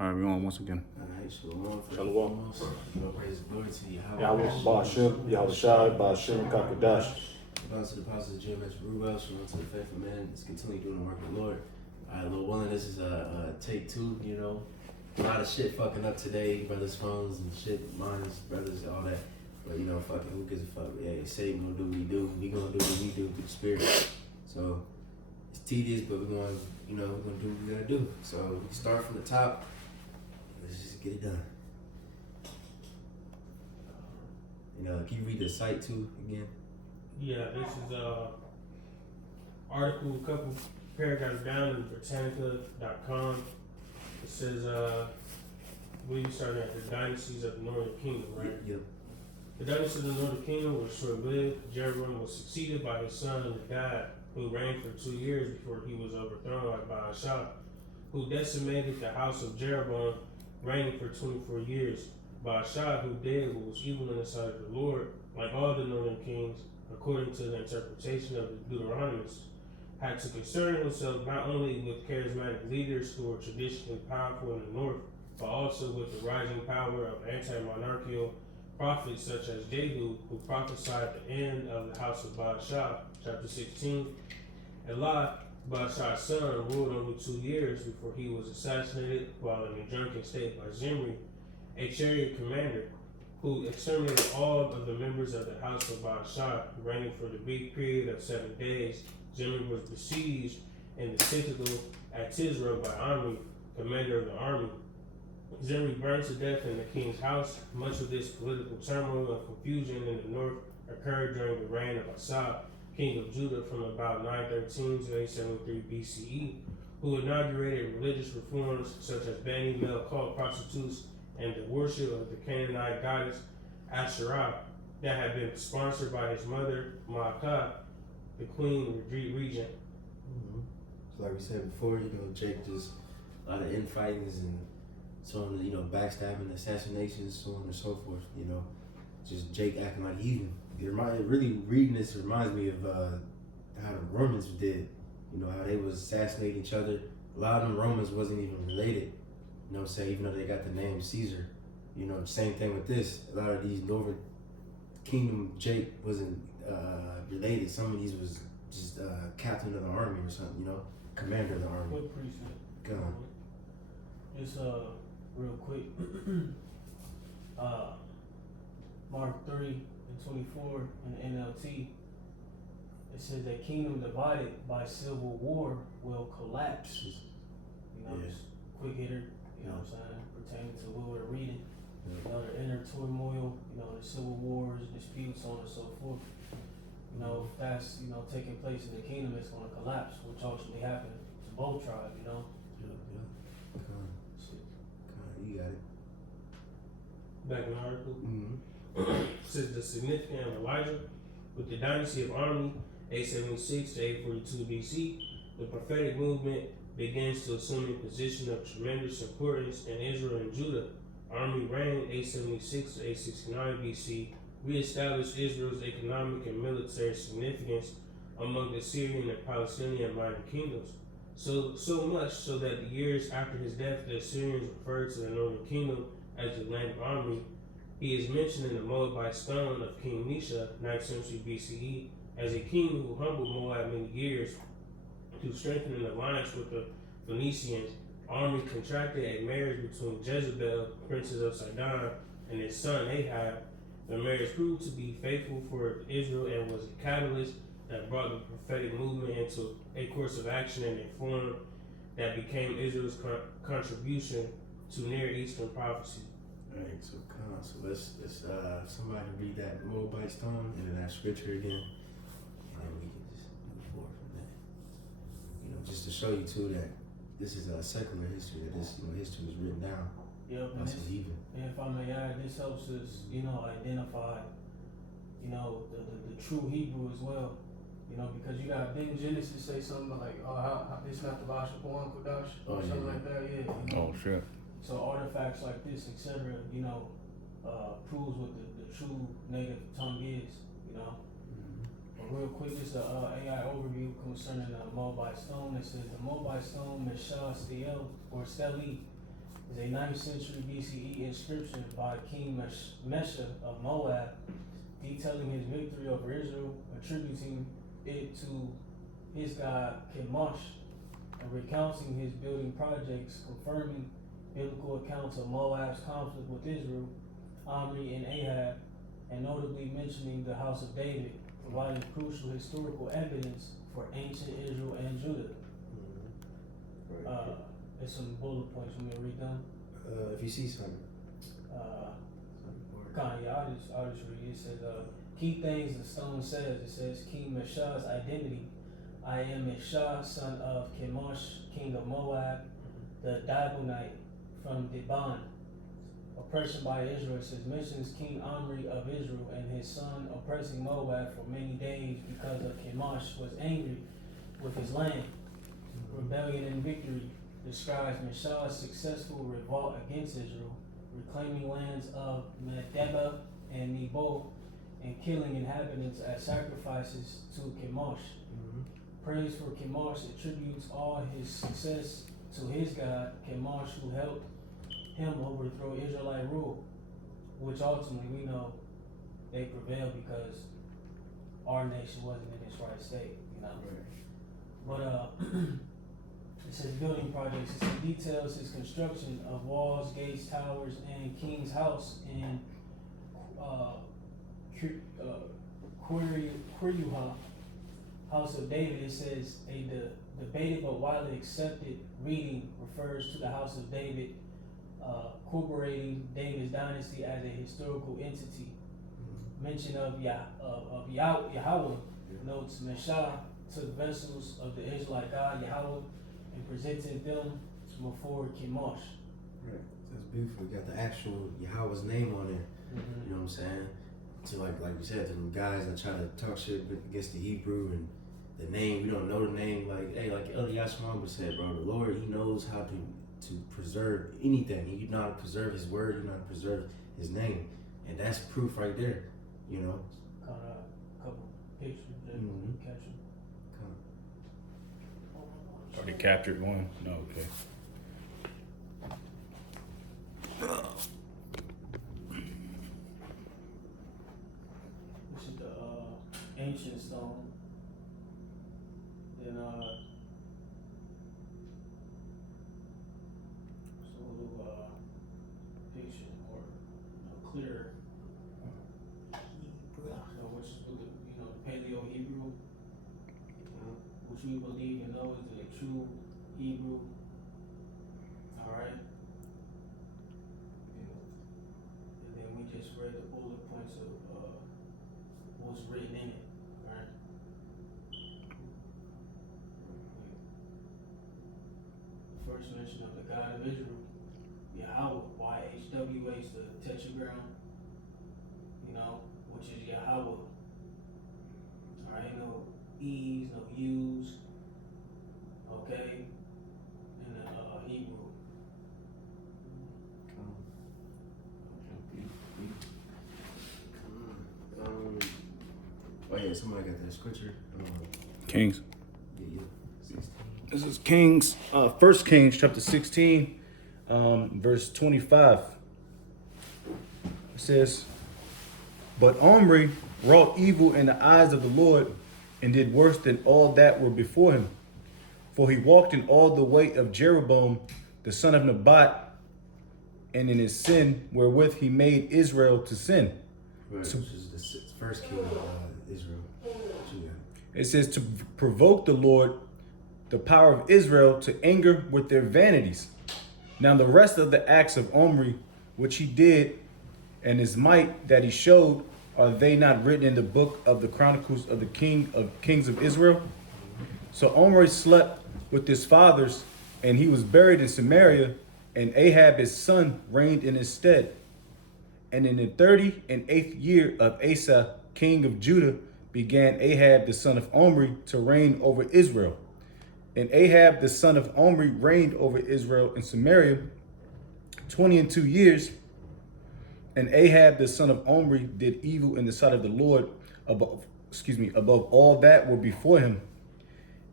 All right, we on once again. Alright, shalom. Shalom. Praise the Lord to you. Yahweh Ba'ashem, Yahweh Shai, Ba'ashem, Kakadash. About to the apostles of J.M.S. Rubel, shalom to the faithful man. Let's continue doing the work of the Lord. Alright, Lord willing, this is take two, you know. A lot of shit fucking up today, brothers' phones and shit, minds, brothers, all that. But you know, fucking who gives a fuck? Hey, Satan gonna do what he do. We gonna do what we do through the spirit. So it's tedious, but we're gonna do what we gotta do. So we start from the top. Let's just get it done. You know, can you read the site too again? Yeah, this is article, a couple paragraphs down in Britannica.com. It says, I believe you started at the dynasties of the Northern Kingdom, right? Yep. The dynasty of the Northern Kingdom was short-lived. Jeroboam was succeeded by his son Hadad, who reigned for 2 years before he was overthrown by Baasha, who decimated the house of Jeroboam, reigning for 24 years. Baasha, who did what was evil in the sight of the Lord, like all the northern kings, according to the interpretation of the Deuteronomists, had to concern himself not only with charismatic leaders who were traditionally powerful in the north, but also with the rising power of anti-monarchical prophets such as Jehu, who prophesied the end of the house of Baasha, chapter 16. Elah, Baasha's son, ruled only 2 years before he was assassinated while in a drunken state by Zimri, a chariot commander, who exterminated all of the members of the house of Baasha, reigning for the brief period of 7 days. Zimri was besieged in the citadel at Tisra by Omri, commander of the army. Zimri burned to death in the king's house. Much of this political turmoil and confusion in the north occurred during the reign of Asa, king of Judah, from about 913 to 873 BCE, who inaugurated religious reforms such as banning male cult prostitutes and the worship of the Canaanite goddess Asherah that had been sponsored by his mother Maacah, the queen regent. Mm-hmm. So like we said before, Jake just a lot of infightings and so on, backstabbing, assassinations, so on and so forth. Just Jake acting like heathen. Really reading this reminds me of how the Romans did. How they was assassinating each other. A lot of them Romans wasn't even related. You know what I'm saying? Even though they got the name Caesar. Same thing with this. A lot of these Northern Kingdom Jake wasn't related. Some of these was just captain of the army or something, commander of the army. Quick precinct. Go on. It's real quick. Mark 3 and 24 in the NLT. It says that kingdom divided by civil war will collapse. Just quick hitter, what I'm saying, pertaining to what we're reading. The inner turmoil, the civil wars, disputes, so on and so forth. If that's, taking place in the kingdom, it's going to collapse, which ultimately happened to both tribes, Yeah. You got it. Back in the article. Mm-hmm. Says the significance of Elijah with the dynasty of Army, 876 to 842 BC, the prophetic movement begins to assume a position of tremendous importance in Israel and Judah. Army reigned 876 to 869 BC, reestablished Israel's economic and military significance among the Syrian and Palestinian minor kingdoms. So much so that the years after his death, the Assyrians referred to the northern kingdom as the land of Omri. He is mentioned in the Moabite stone of King Nisha, 9th century BCE, as a king who humbled Moab many years to strengthen an alliance with the Phoenicians. Omri contracted a marriage between Jezebel, princess of Sidon, and his son Ahab. The marriage proved to be faithful for Israel and was a catalyst that brought the prophetic movement into a course of action in a form that became Israel's contribution to Near Eastern prophecy. Alright, so let's somebody read that Moabite stone and then that scripture again, and then we can just move forward from that. Just to show you too that this is a secular history, that this history was written down. Yep, That's even. and if I may add, this helps us, identify, the true Hebrew as well. Because you got big Genesis say something like, how this not the Lasha Kohan Kodash, or something like that, yeah. Oh, shit. So artifacts like this, etc., proves what the true native tongue is, But real quick, just a AI overview concerning the Moabite stone. It says the Moabite stone Meshah Stiel or Steli is a 9th century BCE inscription by King Mesha of Moab, detailing his victory over Israel, attributing it to his god Chemosh, and recounting his building projects, confirming biblical accounts of Moab's conflict with Israel, Omri and Ahab, and notably mentioning the house of David, providing crucial historical evidence for ancient Israel and Judah. There's some bullet points. You want me to read them? If you see something. Kanye, I'll just read it. It says, key things the stone says. It says, King Mesha's identity. I am Mesha, son of Chemosh, king of Moab, the Dibonite from Dibon. Oppression by Israel. It says, mentions King Omri of Israel and his son oppressing Moab for many days because of Chemosh was angry with his land. Rebellion and victory. Describes Mesha's successful revolt against Israel, reclaiming lands of Medeba and Nebo, and killing inhabitants as sacrifices to Chemosh. Praise for Chemosh attributes all his success to his god, Chemosh, who helped him overthrow Israelite rule, which ultimately we know they prevailed because our nation wasn't in its right state, you know. But it says building projects. It says details his construction of walls, gates, towers, and King's house in Quiriyuha, house of David. It says a debated but widely accepted reading refers to the house of David, corroborating David's dynasty as a historical entity. Mention of Yahweh notes Mesha took vessels of the Israelite god Yahweh and presented them before Chemosh. Right. That's beautiful. You got the actual Yahweh's name on there. You know what I'm saying? So like you said, to them guys that try to talk shit against the Hebrew and the name, we don't know the name. Like, hey, like Elias Mamba said, bro, the Lord, he knows how to preserve anything. He know how to preserve his word, he know how to preserve his name. And that's proof right there, you know? Caught a couple pictures there. Catch them. Already captured one? No, okay. This is the ancient stone. Then so a little picture or clear. Which is the Paleo Hebrew, which we believe and know is the true Hebrew. All right. And then we just read the bullet points of what's written in it, right? The first mention of the God of Israel, Yahweh, YHWH, the tetragram, which is Yahweh. Alright, no E's, no U's, okay, in the Hebrew. Oh yeah, somebody got that scripture. Kings. Yeah. 16. This is Kings, 1 Kings chapter 16, verse 25. It says, but Omri wrought evil in the eyes of the Lord and did worse than all that were before him. For he walked in all the way of Jeroboam, the son of Nebat, and in his sin wherewith he made Israel to sin. Right, So- which is the first king of Israel. It says to provoke the Lord, the power of Israel, to anger with their vanities. Now the rest of the acts of Omri, which he did, and his might that he showed, are they not written in the book of the Chronicles of the Kings of Israel? So Omri slept with his fathers, and he was buried in Samaria, and Ahab his son reigned in his stead. And in the 38th year of Asa, king of Judah, began Ahab the son of Omri to reign over Israel. And Ahab the son of Omri reigned over Israel in Samaria 22 years. And Ahab the son of Omri did evil in the sight of the Lord above all that were before him.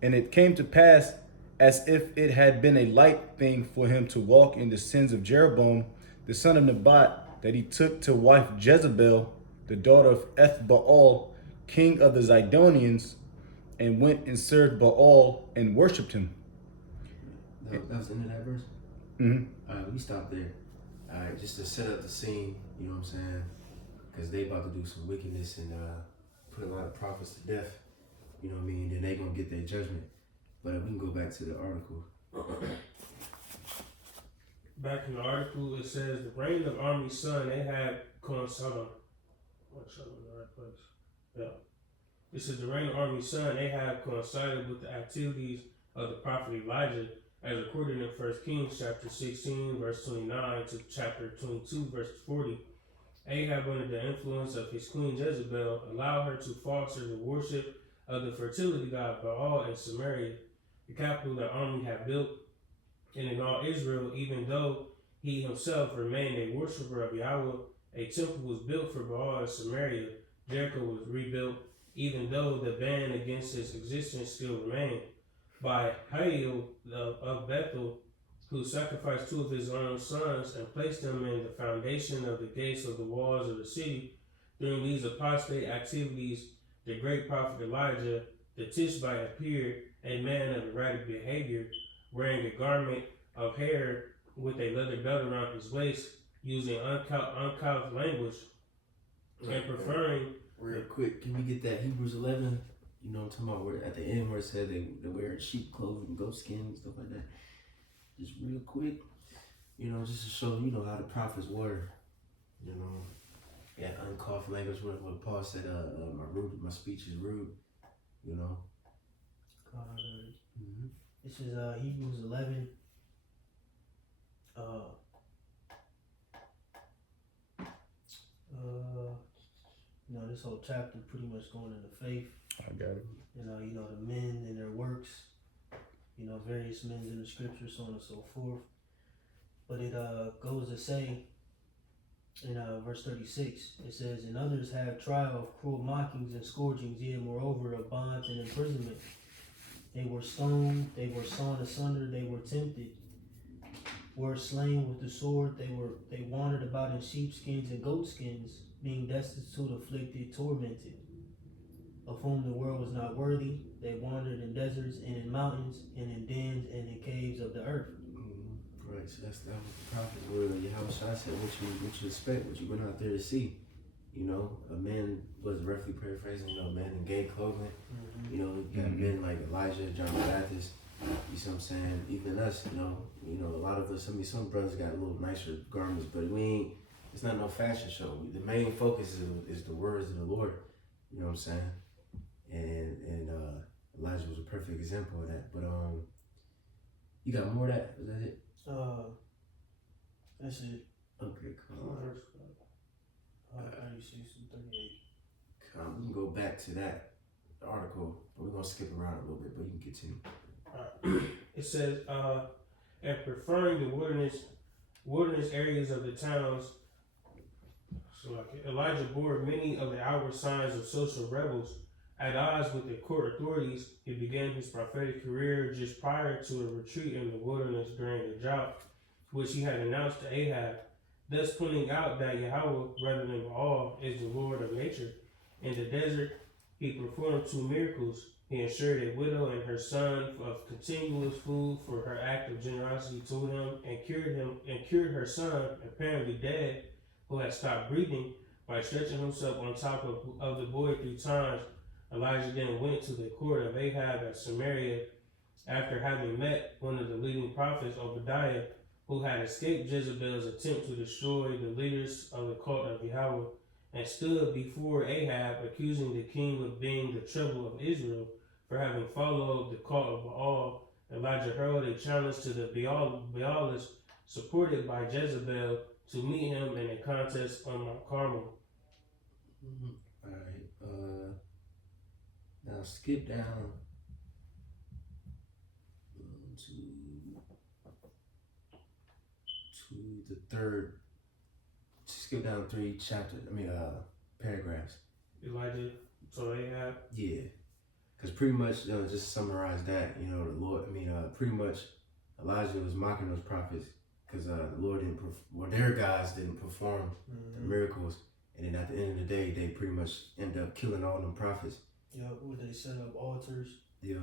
And it came to pass as if it had been a light thing for him to walk in the sins of Jeroboam, the son of Nebat, that he took to wife Jezebel, the daughter of Ethbaal, king of the Zidonians, and went and served Baal and worshipped him. That was the end of that verse? Mm-hmm. All right, we stop there. All right, just to set up the scene, you know what I'm saying? Because they about to do some wickedness and put a lot of prophets to death. You know what I mean? Then they gonna get their judgment. But we can go back to the article. Back in the article, it says the reign of Omri's son Ahab coincided. Make sure I'm in the right place. Yeah. It says the reign of Omri's son Ahab coincided with the activities of the prophet Elijah, as recorded in 1 Kings chapter 16, verse 29 to chapter 22, verse 40. Ahab, under the influence of his queen Jezebel, allowed her to foster the worship of the fertility god Baal in Samaria, the capital that Omri had built, and in all Israel, even though he himself remained a worshiper of Yahweh. A temple was built for Baal in Samaria. Jericho was rebuilt, even though the ban against its existence still remained, by Hiel of Bethel, who sacrificed 2 of his own sons and placed them in the foundation of the gates of the walls of the city. During these apostate activities, the great prophet Elijah the Tishbite appeared, a man of erratic behavior, wearing a garment of hair with a leather belt around his waist, using uncouth language, and preferring. Real quick, can we get that Hebrews 11? You know what I'm talking about? Where at the end where it said they wear sheep clothing and goat skin and stuff like that. Just real quick, you know, just to show how the prophets were. You know, yeah, uncouth language. What Paul said, my speech is rude. You know. Mm-hmm. This is Hebrews 11. This whole chapter pretty much going into faith. I got it. You know the men and their works. Various men in the scripture, so on and so forth. But it goes to say in verse 36, it says, "And others have trial of cruel mockings and scourgings, yea, moreover of bonds and imprisonment. They were stoned, they were sawn asunder, they were tempted, were slain with the sword, they wandered about in sheepskins and goatskins, being destitute, afflicted, tormented, of whom the world was not worthy. They wandered in deserts and in mountains and in dens and in caves of the earth." Mm-hmm. Right, so that was the prophet where Yahweh said, what you expect, what you went out there to see. A man was roughly paraphrasing, a man in gay clothing. Mm-hmm. You got men like Elijah, John the Baptist, you see what I'm saying? Even us, a lot of us, some brothers got a little nicer garments, but it's not no fashion show. The main focus is the words of the Lord, you know what I'm saying? And Elijah was a perfect example of that. But you got more of that? Is that it? That's it. Okay, cool. 36 and 38. We can go back to that article, but we're gonna skip around a little bit. But you can continue. It says, and preferring the wilderness areas of the towns. So Elijah bore many of the outward signs of social rebels. At odds with the court authorities, he began his prophetic career just prior to a retreat in the wilderness during a drought, which he had announced to Ahab, thus pointing out that Yahweh, rather than Baal, is the Lord of nature. In the desert, he performed 2 miracles. He assured a widow and her son of continuous food for her act of generosity to him, and cured her son, apparently dead, who had stopped breathing, by stretching himself on top of the boy 3 times. Elijah then went to the court of Ahab at Samaria after having met one of the leading prophets, Obadiah, who had escaped Jezebel's attempt to destroy the leaders of the cult of Yahweh, and stood before Ahab, accusing the king of being the trouble of Israel for having followed the cult of Baal. Elijah hurled a challenge to the Baalists, supported by Jezebel, to meet him in a contest on Mount Carmel. Mm-hmm. All right. Now skip down to the third. Skip down 3 paragraphs. Elijah told Ahab. Yeah, Because pretty much, just to summarize that, pretty much Elijah was mocking those prophets because the Lord didn't, their guys didn't perform the miracles. And then at the end of the day, they pretty much end up killing all them prophets. Yeah, would they set up altars? Yeah.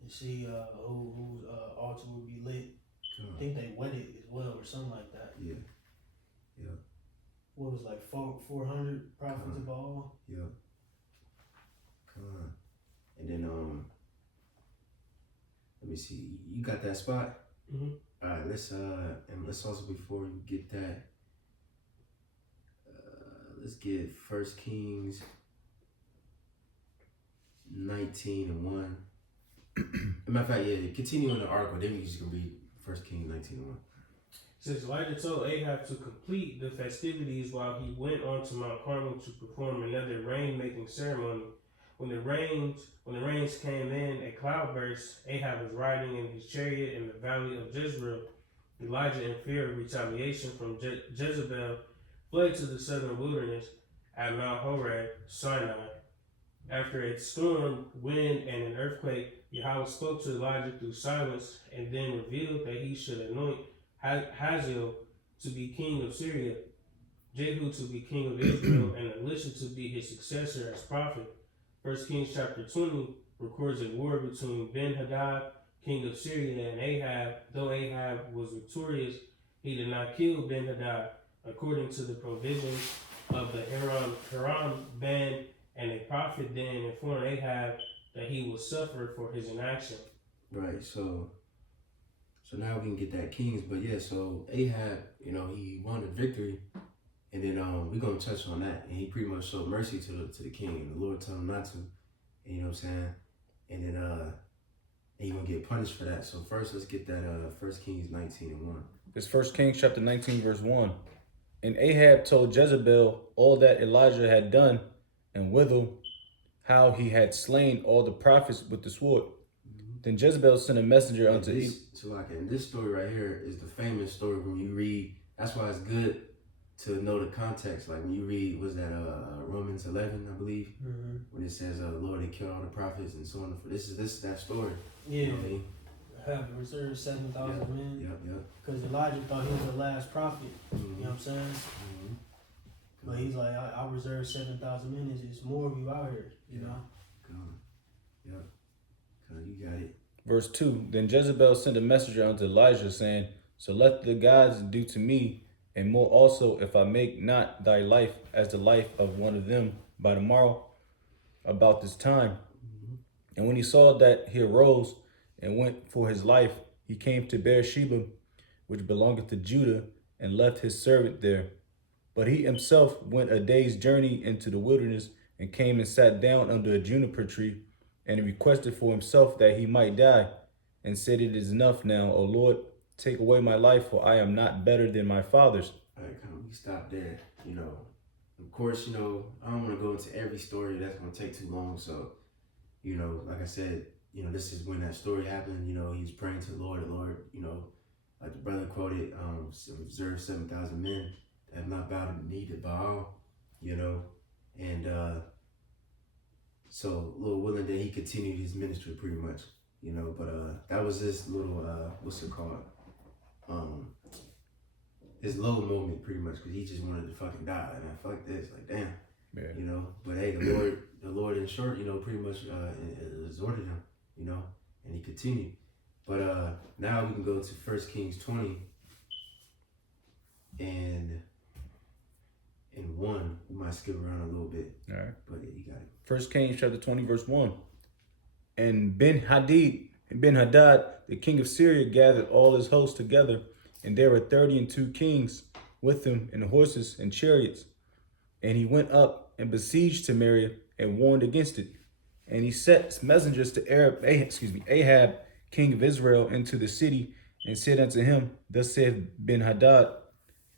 And see whose altar would be lit. I think they wedded as well or something like that. Yeah. Yeah. What was like 400 prophets of Baal? Yeah. Come on. And then let me see. You got that spot? Mm-hmm. All right. Let's also, before we get that, let's get 1 Kings 19:1. As a matter of fact, yeah, continue on the article, then we just gonna read 1 Kings 19:1. Says Elijah told Ahab to complete the festivities while he went on to Mount Carmel to perform another rain-making ceremony. When the rains came in, a cloud burst. Ahab was riding in his chariot in the valley of Jezreel. Elijah, in fear of retaliation from Jezebel, fled to the southern wilderness at Mount Horeb, Sinai. After a storm, wind, and an earthquake, Yahweh spoke to Elijah through silence and then revealed that he should anoint Hazael to be king of Syria, Jehu to be king of Israel, and Elisha to be his successor as prophet. 1 Kings chapter 20 records a war between Ben-Hadad, king of Syria, and Ahab. Though Ahab was victorious, he did not kill Ben-Hadad, according to the provisions of the Hiram ban, and a prophet then informed Ahab that he will suffer for his inaction. Right, so now we can get that Kings, but yeah, so Ahab, he won the victory, and then we're gonna touch on that, and he pretty much showed mercy to the king, and the Lord told him not to, and you know what I'm saying, and then and he gonna get punished for that. So first, let's get that 1 Kings 19:1. It's 1 Kings chapter 19, verse 1. And Ahab told Jezebel all that Elijah had done, and withal how he had slain all the prophets with the sword. Then Jezebel sent a messenger unto and this story right here is the famous story when you read. That's why it's good to know the context. Like when you read, was that Romans 11, I believe, when it says, "Lord, they killed all the prophets," and so on. This is that story. Yeah. You know what I mean? Have reserved 7,000 men. Yep. Because Elijah thought he was the last prophet. You know what I'm saying? Mm-hmm. But he's like, I reserved 7,000 men. It's more of you out here, you know? Come. Yep. You got it. Verse 2. Then Jezebel sent a messenger unto Elijah, saying, So let the gods do to me, and more also, if I make not thy life as the life of one of them by tomorrow, about this time. And when he saw that, he arose and went for his life. He came to Beersheba, which belongeth to Judah, and left his servant there. But he himself went a day's journey into the wilderness, and came and sat down under a juniper tree, and he requested for himself that he might die, and said, It is enough now, O Lord, take away my life, for I am not better than my fathers. All right, come on, we stop there. Of course, I don't want to go into every story. That's going to take too long. So, like I said, this is when that story happened. He was praying to the Lord, like the brother quoted, observe 7,000 men that have not bowed the knee to Baal, and so Lord willing that he continued his ministry pretty much, but that was this little, what's it called? His low moment pretty much, because he just wanted to fucking die. And I fuck this, like damn, Yeah. But hey, the Lord in short, pretty much exhorted him, and he continued. But now we can go to 1 Kings 20 and 1. We might skip around a little bit. All right. But yeah, you got it. 1 Kings chapter 20, verse 1. And Ben-Hadad, the king of Syria, gathered all his hosts together, and there were 32 kings with him, and horses and chariots. And he went up and besieged Samaria and warned against it. And he sent messengers to Ahab, king of Israel, into the city, and said unto him, Thus saith Ben-Hadad,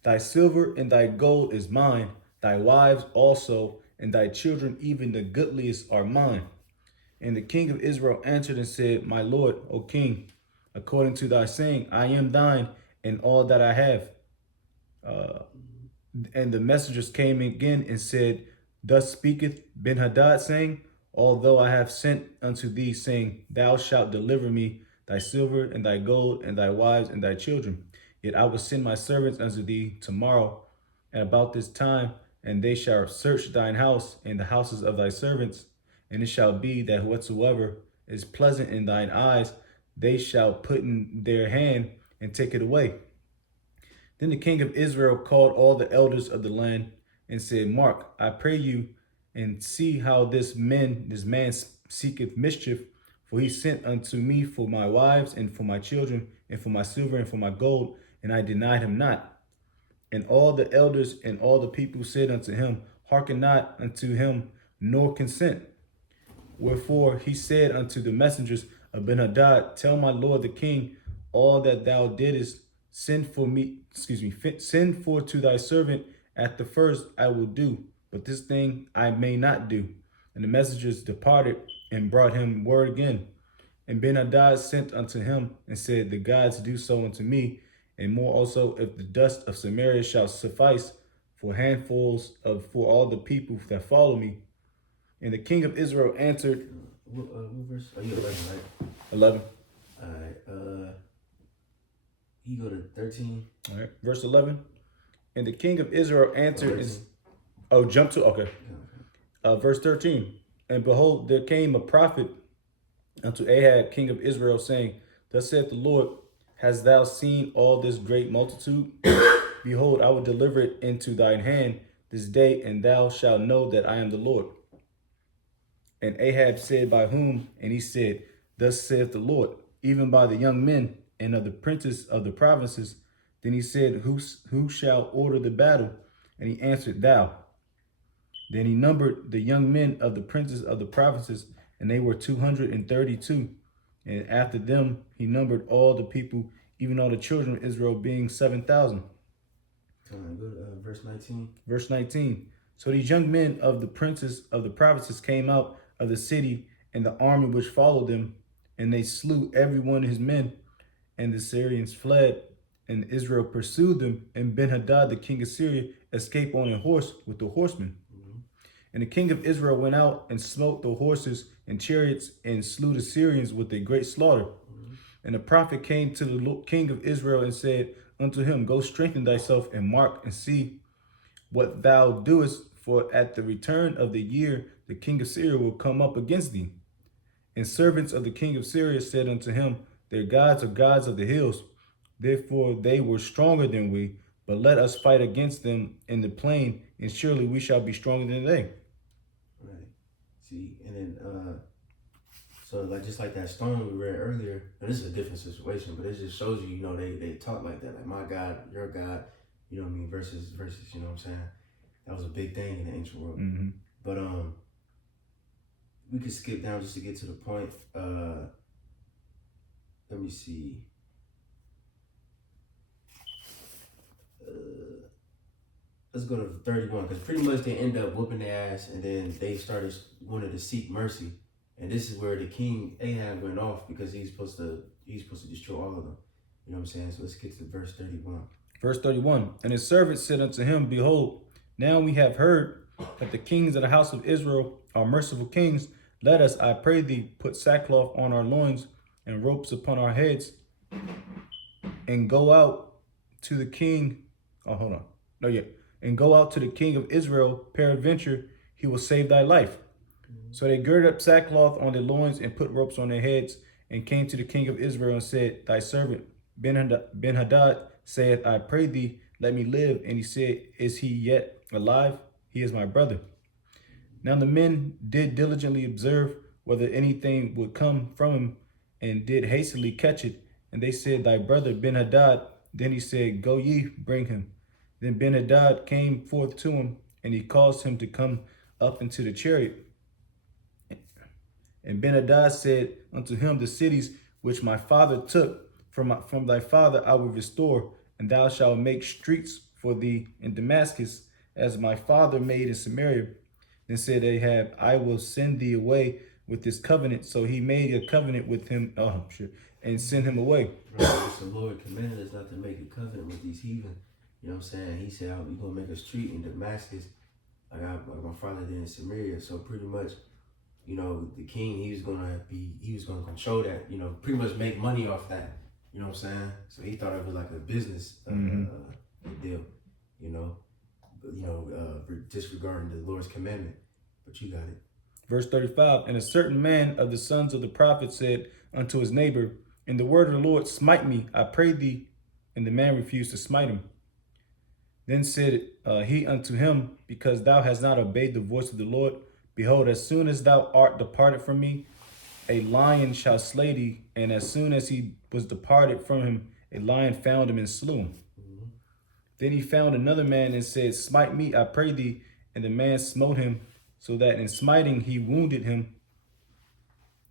Thy silver and thy gold is mine, thy wives also, and thy children, even the goodliest, are mine. And the king of Israel answered and said, My lord, O king, according to thy saying, I am thine, and all that I have. And the messengers came again and said, Thus speaketh Ben-Hadad, saying, although I have sent unto thee, saying, Thou shalt deliver me thy silver and thy gold and thy wives and thy children. Yet I will send my servants unto thee tomorrow and about this time, and they shall search thine house and the houses of thy servants. And it shall be that whatsoever is pleasant in thine eyes, they shall put in their hand and take it away. Then the king of Israel called all the elders of the land and said, Mark, I pray you, and see how this man seeketh mischief, for he sent unto me for my wives and for my children and for my silver and for my gold, and I denied him not. And all the elders and all the people said unto him, Hearken not unto him, nor consent. Wherefore he said unto the messengers of Benhadad, Tell my lord the king all that thou didst send for to thy servant at the first I will do, but this thing I may not do. And the messengers departed and brought him word again. And Benhadad sent unto him and said, The gods do so unto me, and more also, if the dust of Samaria shall suffice for handfuls for all the people that follow me. And the king of Israel answered, What verse? Oh, you 11, right? 11. All right. You go to 13. All right, verse 11. And the king of Israel answered, jump to, okay. Verse 13. And behold, there came a prophet unto Ahab, king of Israel, saying, Thus saith the Lord, Hast thou seen all this great multitude? Behold, I will deliver it into thine hand this day, and thou shalt know that I am the Lord. And Ahab said, By whom? And he said, Thus saith the Lord, even by the young men and of the princes of the provinces. Then he said, Who shall order the battle? And he answered, Thou. Then he numbered the young men of the princes of the provinces, and they were 232. And after them he numbered all the people, even all the children of Israel, being 7,000. Go to verse 19. Verse 19. So these young men of the princes of the provinces came out of the city, and the army which followed them, and they slew every one of his men. And the Syrians fled, and Israel pursued them, and Benhadad, the king of Syria, escaped on a horse with the horsemen. And the king of Israel went out and smote the horses and chariots and slew the Syrians with a great slaughter. And the prophet came to the king of Israel and said unto him, Go strengthen thyself and mark and see what thou doest, for at the return of the year the king of Syria will come up against thee. And servants of the king of Syria said unto him, Their gods are gods of the hills, therefore they were stronger than we, but let us fight against them in the plain, and surely we shall be stronger than they. Right. See, and then so like just like that storm we read earlier, and this is a different situation, but it just shows you, they talk like that, like my God, your God, you know what I mean, versus, you know what I'm saying? That was a big thing in the ancient world. Mm-hmm. But we could skip down just to get to the point. Let me see. Let's go to 31, because pretty much they end up whooping their ass, and then they wanted to seek mercy, and this is where the king Ahab went off, because he's supposed to destroy all of them. You know what I'm saying? So let's get to verse 31. Verse 31. And his servants said unto him, Behold, now we have heard that the kings of the house of Israel are merciful kings. Let us, I pray thee, put sackcloth on our loins and ropes upon our heads, and go out to the king. And go out to the king of Israel. Peradventure, he will save thy life. So they girded up sackcloth on their loins and put ropes on their heads, and came to the king of Israel and said, Thy servant Benhadad saith, I pray thee, let me live. And he said, Is he yet alive? He is my brother. Now the men did diligently observe whether anything would come from him, and did hastily catch it. And they said, Thy brother Benhadad. Then he said, Go ye, bring him. Then Benhadad came forth to him, and he caused him to come up into the chariot. And Benhadad said unto him, The cities which my father took from thy father I will restore, and thou shalt make streets for thee in Damascus, as my father made in Samaria. Then said Ahab, I will send thee away with this covenant. So he made a covenant with him, and sent him away. Right, the Lord commanded us not to make a covenant with these heathen. You know what I'm saying? He said, we're going to make a street in Damascus, like my father did in Samaria. So pretty much, you know, the king, he was gonna control that, you know, pretty much make money off that. You know what I'm saying? So he thought it was like a business deal, you know, disregarding the Lord's commandment. But you got it. Verse 35, and a certain man of the sons of the prophets said unto his neighbor, in the word of the Lord, smite me, I pray thee. And the man refused to smite him. Then said he unto him, because thou hast not obeyed the voice of the Lord, behold, as soon as thou art departed from me, a lion shall slay thee. And as soon as he was departed from him, a lion found him and slew him. Then he found another man and said, smite me, I pray thee. And the man smote him, so that in smiting he wounded him.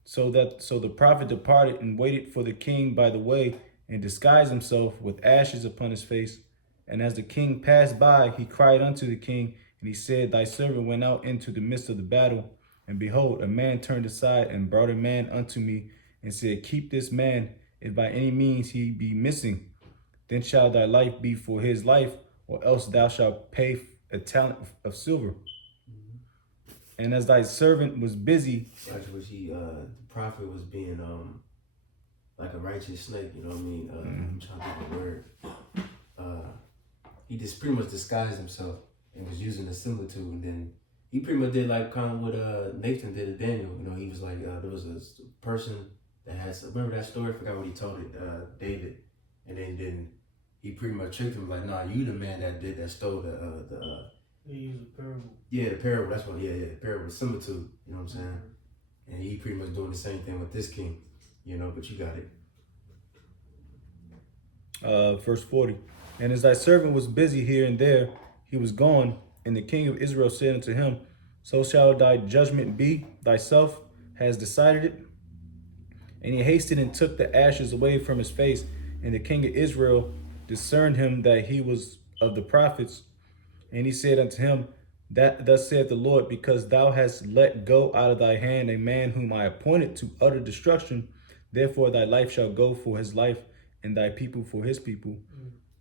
So the prophet departed and waited for the king by the way, and disguised himself with ashes upon his face. And as the king passed by, he cried unto the king, and he said, thy servant went out into the midst of the battle, and behold, a man turned aside and brought a man unto me, and said, keep this man, if by any means he be missing, then shall thy life be for his life, or else thou shalt pay a talent of silver. And as thy servant was busy, The prophet was being like a righteous snake, you know what I mean? I'm trying to think of the word. He just pretty much disguised himself and was using a similitude, and then he pretty much did like kind of what Nathan did to Daniel. You know, he was like there was a person that has, remember that story? I forgot what he told it, David, and then he pretty much tricked him like, nah, you the man that stole the He used a parable. Yeah, the parable. That's what. Yeah, the parable, the similitude. You know what I'm saying? And he pretty much doing the same thing with this king. You know, but you got it. Verse 40. And as thy servant was busy here and there, he was gone. And the king of Israel said unto him, so shall thy judgment be, thyself has decided it. And he hasted and took the ashes away from his face. And the king of Israel discerned him that he was of the prophets. And he said unto him, that thus saith the Lord, because thou hast let go out of thy hand a man whom I appointed to utter destruction, therefore thy life shall go for his life, and thy people for his people.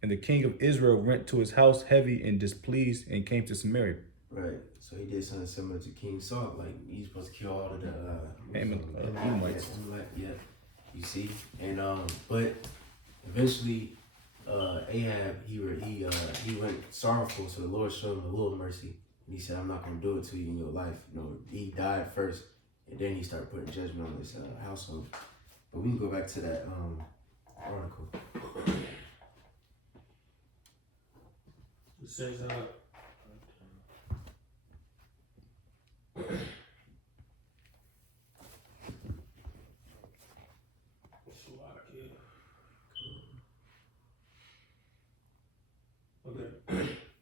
And the king of Israel went to his house heavy and displeased, and came to Samaria. Right. So he did something similar to King Saul. Like he's supposed to kill all of the Edomites. Yeah. You see, and but eventually, Ahab he went sorrowful. So the Lord showed him a little mercy, and he said, "I'm not going to do it to you in your life." You know, he died first, and then he started putting judgment on his household. But we can go back to that article. It says, okay.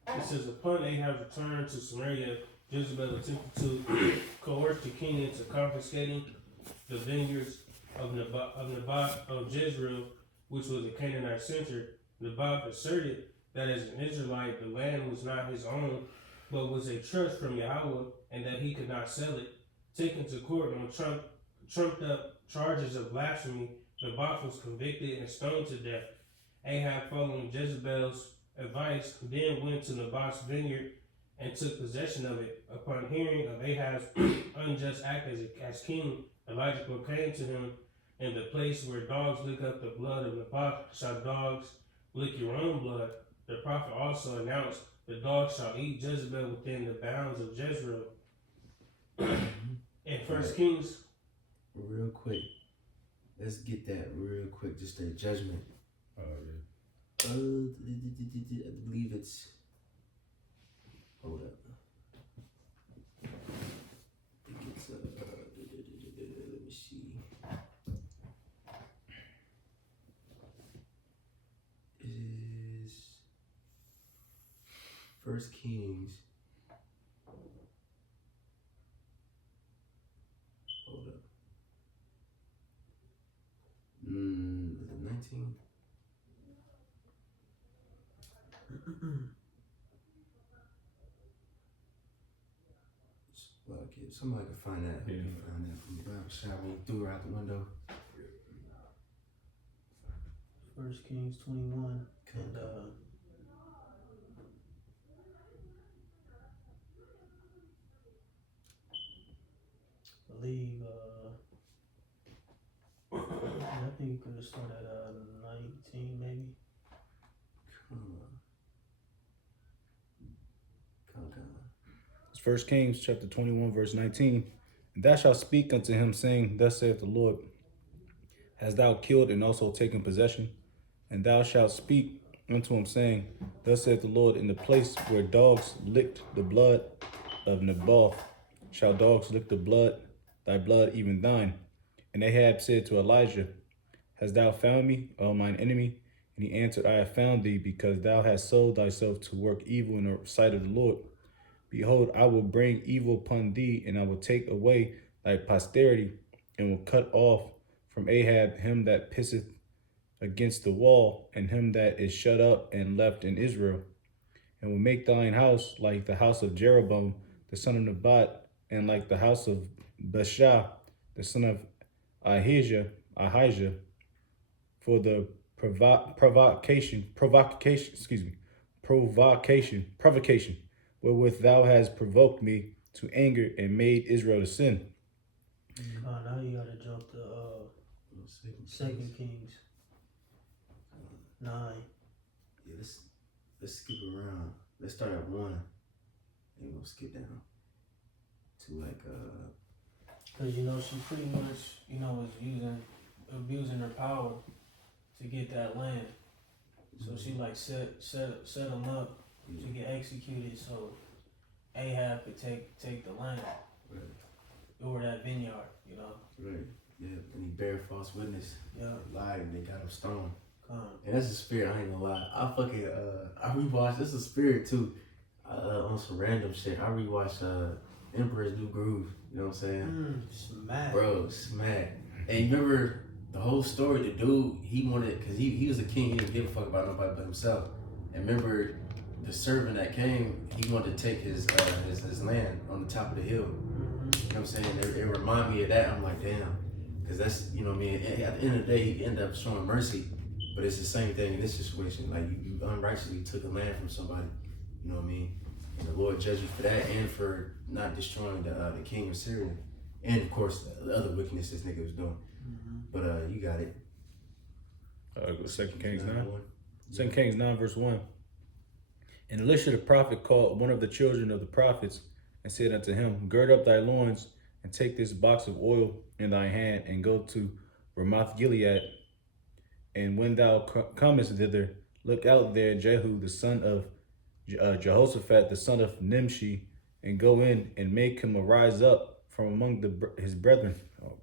It says, upon Ahab's return to Samaria, Jezebel attempted to coerce the king into confiscating the vineyards of Naboth of Jezreel, which was a Canaanite center. Naboth asserted that as an Israelite, the land was not his own, but was a trust from Yahweh, and that he could not sell it. Taken to court on trumped up charges of blasphemy, Naboth was convicted and stoned to death. Ahab, following Jezebel's advice, then went to Naboth's vineyard and took possession of it. Upon hearing of Ahab's unjust act as king, Elijah proclaimed to him, in the place where dogs lick up the blood of Naboth, shall dogs lick your own blood. The prophet also announced, the dogs shall eat Jezebel within the bounds of Jezreel. In 1 Kings. Real quick. Let's get that real quick. Just the judgment. I believe it's. Hold up. I think it's. Let me see. It is 1 Kings. Hold up. Is it 19? Somebody can find that. Yeah. Find that from the Bible. Shall we threw her out the window? 1 Kings 21 and I can just start at 19 maybe. Come on. It's 1 Kings chapter 21, verse 19. And thou shalt speak unto him, saying, Thus saith the Lord, Hast thou killed and also taken possession? And thou shalt speak unto him, saying, Thus saith the Lord, in the place where dogs licked the blood of Naboth, shall dogs lick the blood, thy blood, even thine. And Ahab said to Elijah, Hast thou found me, O mine enemy? And he answered, I have found thee, because thou hast sold thyself to work evil in the sight of the Lord. Behold, I will bring evil upon thee, and I will take away thy posterity, and will cut off from Ahab him that pisseth against the wall, and him that is shut up and left in Israel, and will make thine house like the house of Jeroboam the son of Nebat, and like the house of Baasha the son of Ahijah, for the provocation, wherewith thou hast provoked me to anger and made Israel to sin. Now you gotta jump to Second Kings 9. Yeah, let's skip around. Let's start at 1 and we'll skip down to like Cause she pretty much was abusing her power to get that land. So she like set them up to get executed so Ahab could take the land. Right. Or that vineyard, Right. Yeah. And he bear false witness. Yeah. Lied and they got him stoned. Come. And that's a spirit, I ain't gonna lie. I fucking I rewatched, this is a spirit too. On some random shit. I rewatched Emperor's New Groove, you know what I'm saying? Smack. Bro, smack. And you remember the whole story, the dude, he wanted, cause he was a king, he didn't give a fuck about nobody but himself. And remember the servant that came, he wanted to take his land on the top of the hill. You know what I'm saying? It remind me of that. I'm like, damn. Cause that's, you know what I mean? At the end of the day, he ended up showing mercy. But it's the same thing in this situation. Like you unrighteously took a land from somebody. You know what I mean? And the Lord judged you for that and for not destroying the king of Syria. And of course, the other wickedness this nigga was doing. But you got it. 2 Kings 9. 2 Kings 9, verse 1. And Elisha the prophet called one of the children of the prophets and said unto him, Gird up thy loins and take this box of oil in thy hand and go to Ramoth Gilead. And when thou comest thither, look out there Jehu the son of Jehoshaphat the son of Nimshi, and go in and make him arise up from among his brethren. Oh,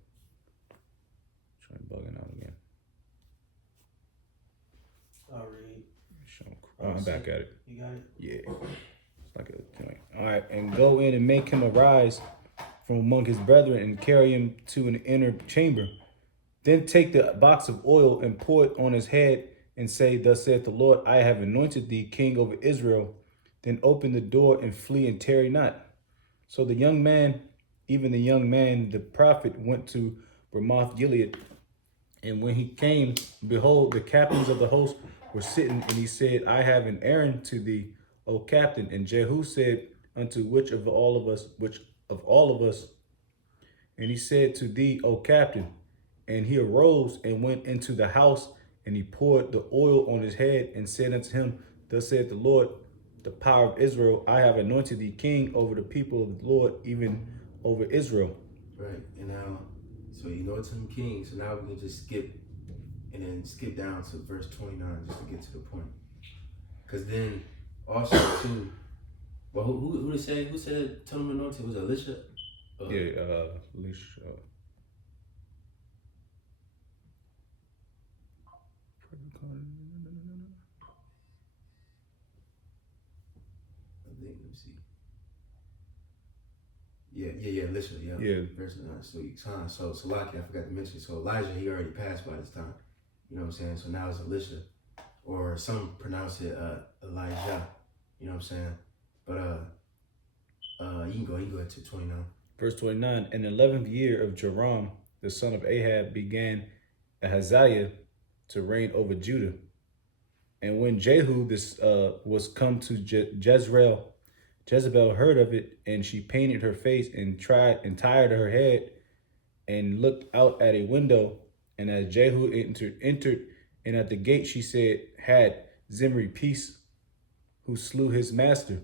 trying bugging out again. I'll read. Oh, I'm back at it. You got it? Yeah. It's like a joint. All right, and go in and make him arise from among his brethren and carry him to an inner chamber. Then take the box of oil and pour it on his head and say, Thus saith the Lord, I have anointed thee king over Israel. Then open the door and flee and tarry not. So the young man, the prophet, went to Ramoth Gilead. And when he came, behold, the captains of the host were sitting, and he said, I have an errand to thee, O captain. And Jehu said unto which of all of us? And he said to thee, O captain. And he arose and went into the house, and he poured the oil on his head and said unto him, Thus saith the Lord, the power of Israel, I have anointed thee king over the people of the Lord, even over Israel. Right. And now, so you anointed him king. So now we can just skip down to verse 29 just to get to the point. Because then also too, well, who said tell him anointed? Was it Elisha? Elisha. Yeah, Elisha, yeah. Verse 9. So Lucky, I forgot to mention. So Elijah, he already passed by this time. You know what I'm saying? So now it's Elisha. Or some pronounce it Elijah. You know what I'm saying? But you can go ahead to 29. Verse 29, in the 11th year of Joram, the son of Ahab, began Ahaziah to reign over Judah. And when Jehu was come to Jezebel heard of it, and she painted her face and tied her head and looked out at a window And as Jehu entered, and at the gate she said, had Zimri peace, who slew his master.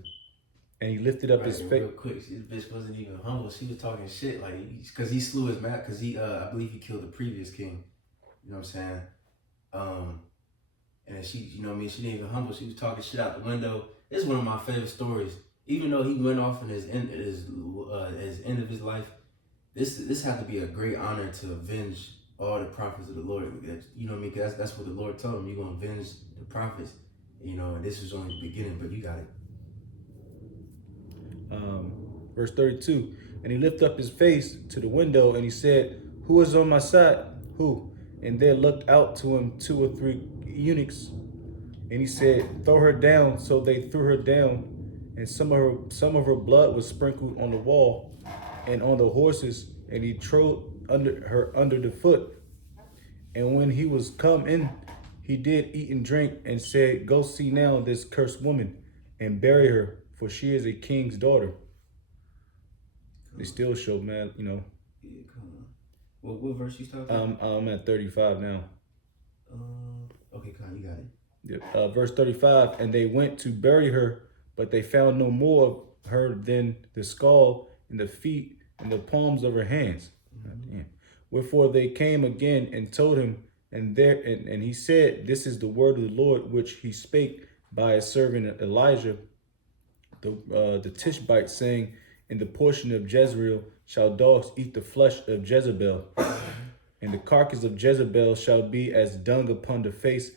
And he lifted up his Right, face. real quick, this bitch wasn't even humble. She was talking shit, like, because he slew his man, because I believe he killed the previous king. You know what I'm saying? And she, you know what I mean, she didn't even humble. She was talking shit out the window. This is one of my favorite stories. Even though he went off in his end of his life, this had to be a great honor to avenge all the prophets of the Lord. You know what I mean? Because that's what the Lord told him. You're going to avenge the prophets. You know, and this was only the beginning, but you got it. Verse 32. And he lifted up his face to the window and he said, who is on my side? Who? And there looked out to him 2 or 3 eunuchs. And he said, throw her down. So they threw her down, and some of her blood was sprinkled on the wall and on the horses, and he trod under the foot. And when he was come in, he did eat and drink, and said, go see now this cursed woman, and bury her, for she is a king's daughter. They still show, man, you know. Yeah, come on. What verse you talking? I'm at 35 now. Okay, come on, you got it. Yep. Verse 35, and they went to bury her, but they found no more of her than the skull and the feet and the palms of her hands. Mm-hmm. Wherefore they came again and told him, and he said, this is the word of the Lord which he spake by his servant Elijah the Tishbite, saying, in the portion of Jezreel shall dogs eat the flesh of Jezebel, and the carcass of Jezebel shall be as dung upon the face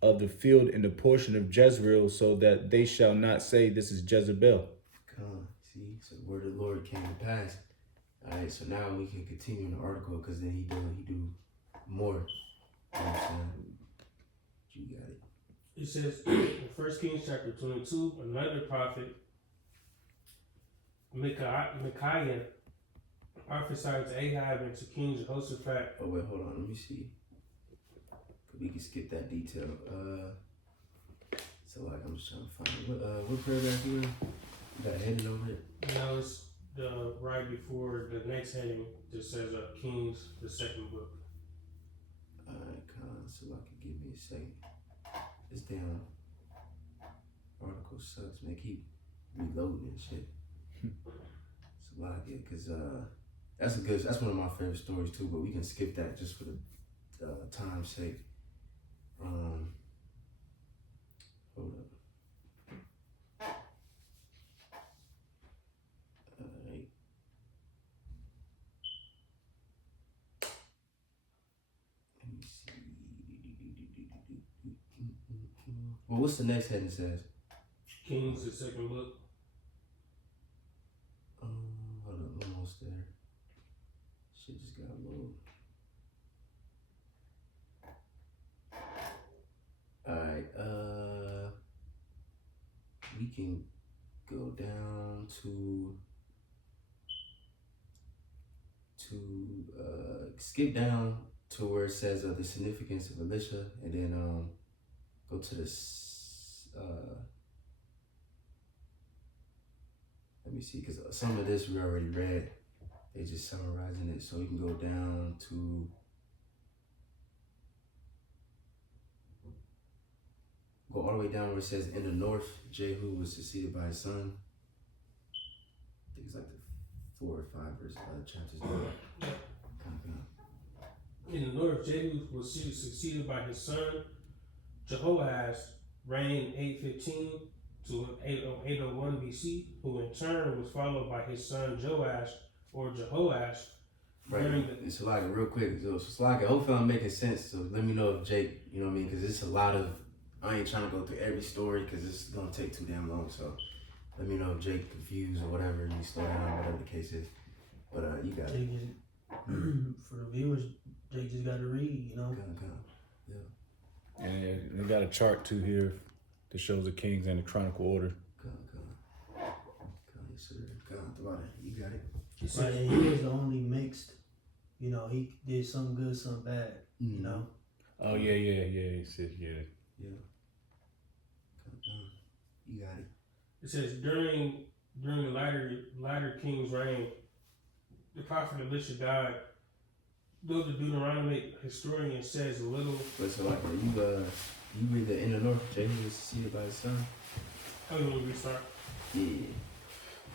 of the field in the portion of Jezreel, so that they shall not say, this is Jezebel. Come on, see, so the word of the Lord came to pass. All right, so now we can continue in the article, because then he do more. You know what I'm saying? You got it. It says in 1 Kings chapter 22, another prophet, Micaiah, prophesied to Ahab and to King Jehoshaphat. Oh wait, hold on, let me see. We can skip that detail. So like I'm just trying to find what paragraph you in? You got a heading over it? Now it's the right before the next heading just says Kings, the second book. Alright, so I can give me a second. This damn article sucks, man. Keep reloading and shit. So like it, cause that's one of my favorite stories too. But we can skip that just for the time's sake. Hold up. Alright. Let me see. Well, what's the next heading says? Kings, the second book. Hold on, I'm almost there. Shit just got low. Alright, we can go down to skip down to where it says the significance of Elisha, and then go to this let me see, because some of this we already read. They just summarizing it, so we can go down to go all the way down where it says in the north, Jehu was succeeded by his son. I think it's like the 4 or 5 verse chapters. In the north, Jehu was succeeded by his son Jehoahaz, reigned 815 to 801 BC, who in turn was followed by his son Joash or Jehoash. Right. It's like real quick. So it's like hopefully I'm making sense. So let me know if Jake, you know what I mean, because it's a lot of. I ain't trying to go through every story because it's gonna take too damn long. So let me know if Jake confused or whatever, and you slow down, whatever the case is. But you got it. For the viewers, Jake just got to read, you know. Yeah. And they got a chart too here that shows the kings and the chronicle order. Yes, sir. You got it. Right, and he was the only mixed, you know, he did some good, some bad, you know. Oh yeah. He said yeah. You got it. It says during the latter king's reign, the prophet Elisha died. Though the Deuteronomic historian says a little, But so like, you read the in the north, Jehu was succeeded by his son. how do you restart? Yeah.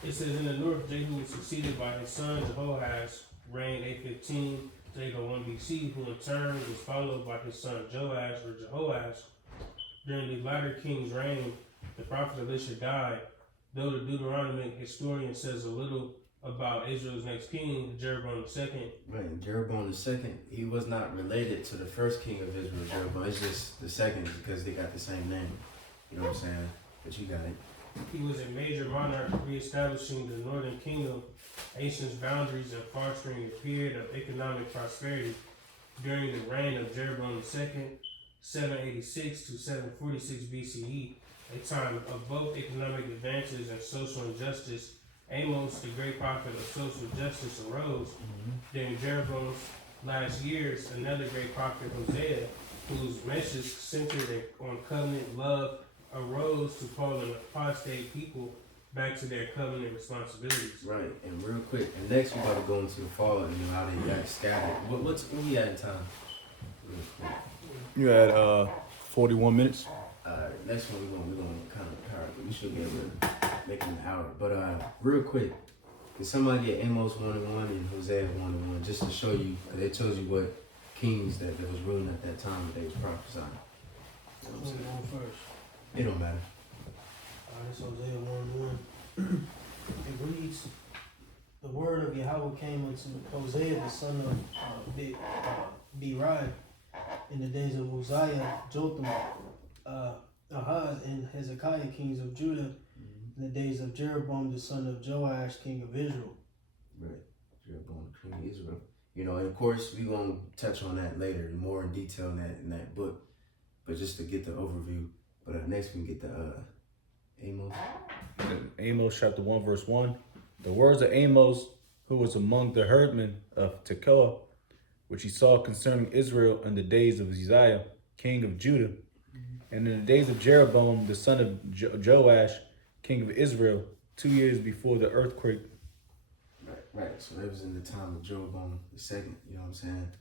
It says in the north, Jehu was succeeded by his son Jehoahaz, reigned 815 to 801 BC, who in turn was followed by his son Joash or Jehoash. During the latter king's reign, the prophet Elisha died. Though the Deuteronomic historian says a little about Israel's next king, Jeroboam II. Right, and Jeroboam II, he was not related to the first king of Israel, Jeroboam. It's just the second because they got the same name. You know what I'm saying? But you got it. He was a major monarch, reestablishing the northern kingdom, ancient boundaries, and fostering a period of economic prosperity during the reign of Jeroboam II, 786 to 746 BCE, a time of both economic advances and social injustice. Amos, the great prophet of social justice, arose. During Jeroboam's last years, another great prophet, Hosea, whose message centered on covenant love, arose to call an apostate people back to their covenant responsibilities. Right, and real quick, and next we're about to go into the fall and how they got scattered. What we at in time? Real quick. You had 41 minutes. Next one we're gonna kind of power. We should be able to make it an hour. But real quick, can somebody get Amos 1:1 and Hosea 1:1 just to show you? Cause they told you what kings that was ruling at that time that they was prophesying. You know what I'm Who's saying? going first? It don't matter. This Hosea 1:1. It reads, the word of Yahweh came unto Hosea the son of Beeri in the days of Uzziah, Jotham, Ahaz, and Hezekiah, kings of Judah, in the days of Jeroboam the son of Joash, king of Israel. Right. Jeroboam, king of Israel. You know, and of course we're gonna touch on that later, more in detail in that book. But just to get the overview. But next we can get the Amos. Amos chapter 1 verse 1. The words of Amos, who was among the herdmen of Tekoa, which he saw concerning Israel in the days of Uzziah, king of Judah, and in the days of Jeroboam, the son of Joash, king of Israel, 2 years before the earthquake. Right. So that was in the time of Jeroboam II, you know what I'm saying?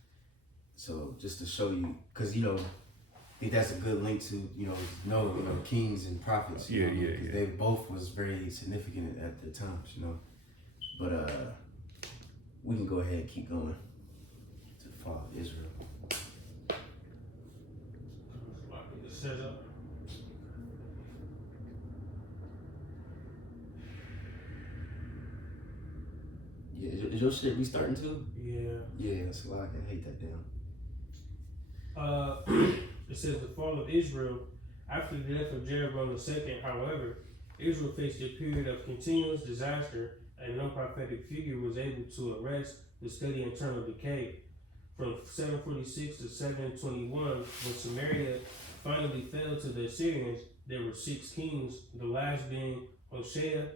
So just to show you, because, you know, I think that's a good link to, kings and prophets. You know, because they both was very significant at the times, you know. But we can go ahead and keep going to the fall of Israel. It says Yeah, is your shit restarting too? yeah. Yeah, that's why I can hate that down. It says the fall of Israel. After the death of Jeroboam II, however, Israel faced a period of continuous disaster, and no prophetic figure was able to arrest the steady internal decay. From 746 to 721, when Samaria finally fell to the Assyrians, there were 6 kings, the last being Hoshea,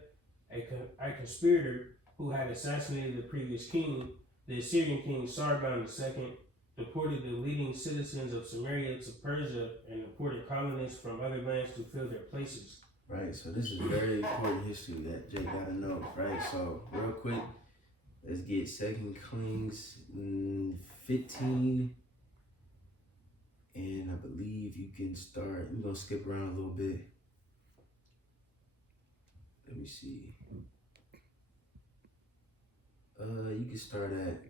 a conspirator who had assassinated the previous king. The Assyrian king Sargon II deported the leading citizens of Samaria to Persia and imported colonists from other lands to fill their places. Right, so this is very important history that Jay gotta know, right? So real quick, let's get 2 Kings 15. And I believe you can start, we're gonna skip around a little bit. Let me see. You can start at,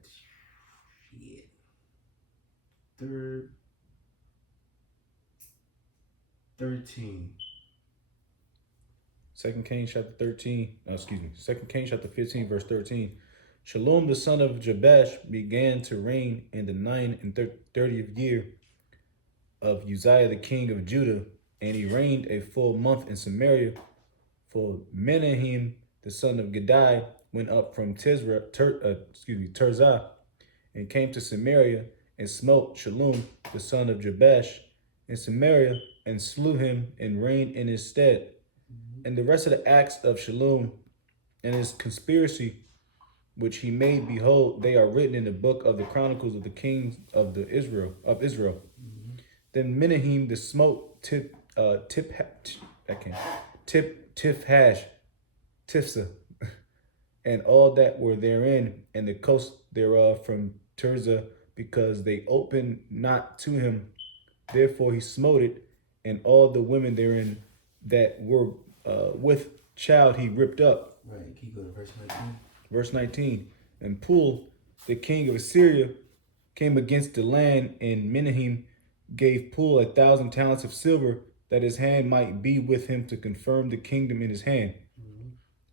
13. 2 Kings chapter 2 Kings chapter 15 verse 13. Shalom the son of Jabesh began to reign in the 39th year of Uzziah the king of Judah, and he reigned a full month in Samaria. For Menahem the son of Gedai went up from Tirzah, and came to Samaria, and smote Shalom the son of Jabesh in Samaria, and slew him, and reigned in his stead. And the rest of the acts of Shalom and his conspiracy which he made, behold, they are written in the book of the Chronicles of the Kings of Israel. Then Menahem the smote Tifsa, and all that were therein, and the coast thereof from Tirzah because they opened not to him. Therefore he smote it, and all the women therein that were with child he ripped up. Right. Keep going to verse 19. Verse 19. And Pul, the king of Assyria, came against the land, and Menahem gave Pul 1,000 talents of silver, that his hand might be with him to confirm the kingdom in his hand.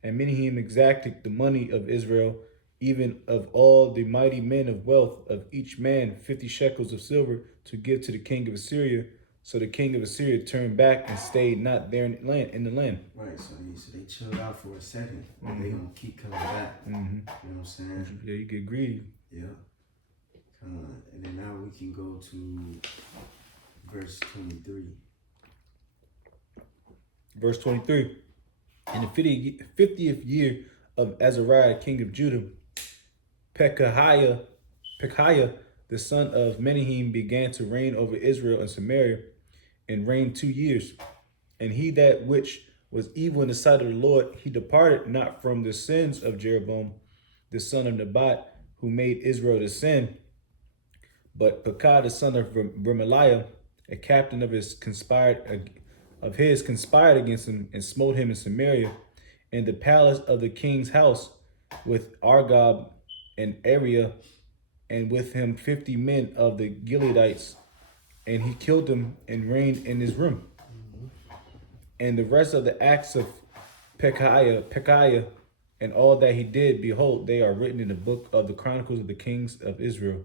And Menahem exacted the money of Israel, even of all the mighty men of wealth, of each man 50 shekels of silver, to give to the king of Assyria. So the king of Assyria turned back and stayed not there in the land. Right. So they chilled out for a second. But they gonna keep coming back. You know what I'm saying? Yeah, you get greedy. Yeah. And then now we can go to verse 23. Verse 23. In the 50th year of Azariah, king of Judah, Pekahiah, the son of Menahem, began to reign over Israel and Samaria, and reigned 2 years. And he that which was evil in the sight of the Lord, he departed not from the sins of Jeroboam, the son of Nebat, who made Israel to sin. But Pekah, the son of Remaliah, a captain of his, conspired against him, and smote him in Samaria, in the palace of the king's house, with Argob and Ariah, and with him 50 men of the Gileadites, and he killed them and reigned in his room. And the rest of the acts of Pekahiah, and all that he did, behold, they are written in the book of the Chronicles of the Kings of Israel.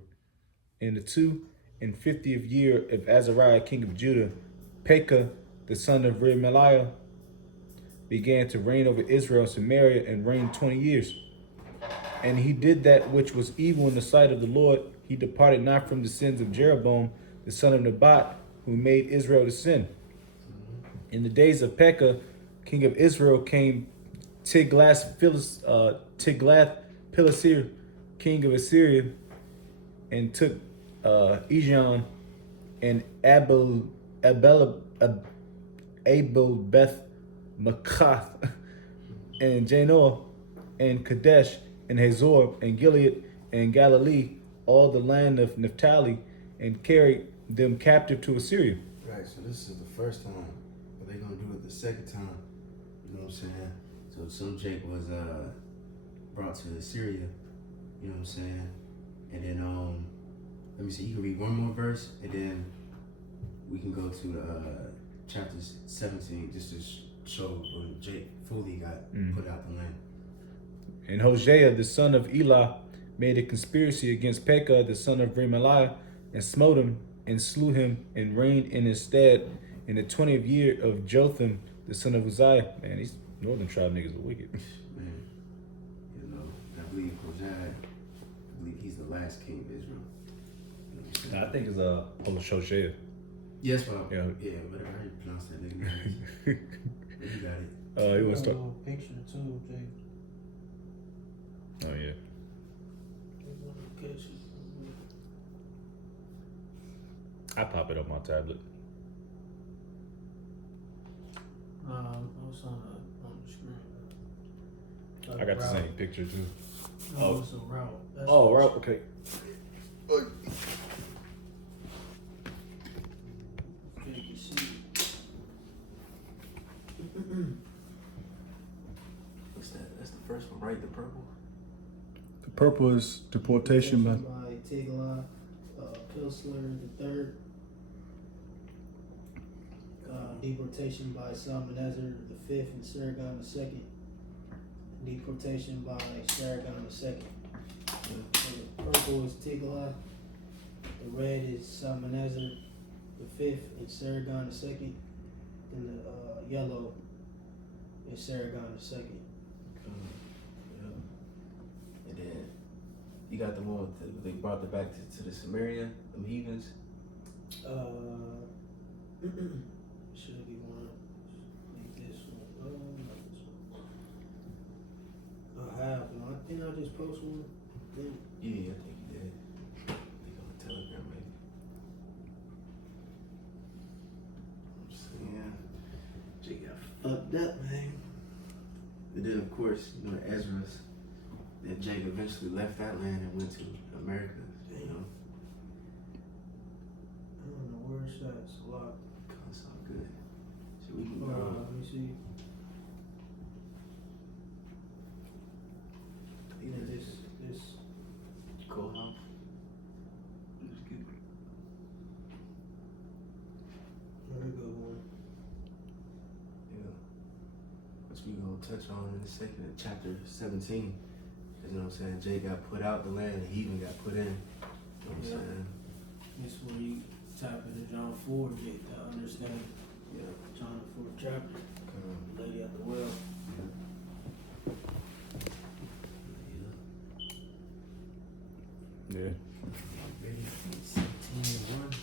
In the 52nd year of Azariah, king of Judah, Pekah, the son of Remaliah, began to reign over Israel and Samaria, and reigned 20 years. And he did that which was evil in the sight of the Lord. He departed not from the sins of Jeroboam, the son of Nebat, who made Israel to sin. In the days of Pekah, king of Israel, came Tiglath-Pileser, king of Assyria, and took Ijon and Abel-Beth Makath, and Janoah, and Kadesh, and Hazor, and Gilead, and Galilee, all the land of Naphtali, and carried them captive to Assyria. Right, so this is the first time, but they're gonna do it the second time. You know what I'm saying? So some Jake was brought to Assyria. You know what I'm saying? And then let me see. You can read one more verse, and then we can go to chapter 17, just to show when Jake fully got put out the land. And Hosea, the son of Elah, made a conspiracy against Pekah, the son of Remaliah, and smote him, and slew him, and reigned in his stead in the 20th year of Jotham, the son of Uzziah. Man, these northern tribe niggas are wicked. Man, you know, I believe Hosea, he's the last king of Israel. You know what I'm saying? I think it's Hosea. Yes, well, Yeah. whatever how you pronounce that nigga name. You got it. He was a picture too, Jay. Oh yeah. I pop it up my tablet. I was on the screen. I got the same picture too. No, it's a route. That's Oh, right. Okay. You can see. What's that? That's the first one, right? The purple? The purple is deportation by. Tiglath-Pileser III. Deportation by Shalmaneser V and Sargon II. Deportation by Sargon II. So the purple is Tiglath. The red is Shalmaneser V and Sargon II. And the yellow is Sargon II. Yeah. And then you got the one with they brought it back to the Samaria, them heathens. Should be one. Like this one. Oh, not this one. I have one. I think I just post one. Then Yeah, I think you did. I think on Telegram, maybe. I'm saying, Jay got fucked up, man. And then, of course, you know, Ezra's. Then Jake eventually left that land and went to America, you know. that? It's a lot. That's all good. So we can Let me see. Yeah, this. go off. Let's get Another good one. Yeah. Which we gonna touch on in a second in chapter 17. Cause you know what I'm saying? Jay got put out the land and he even got put in. You know what I'm Yeah. saying? This is where you tap into John 4 to get the understanding. Yeah. John the 4th chapter. Come on. The lady at the well. Yeah. Yeah. Ready? 17:1.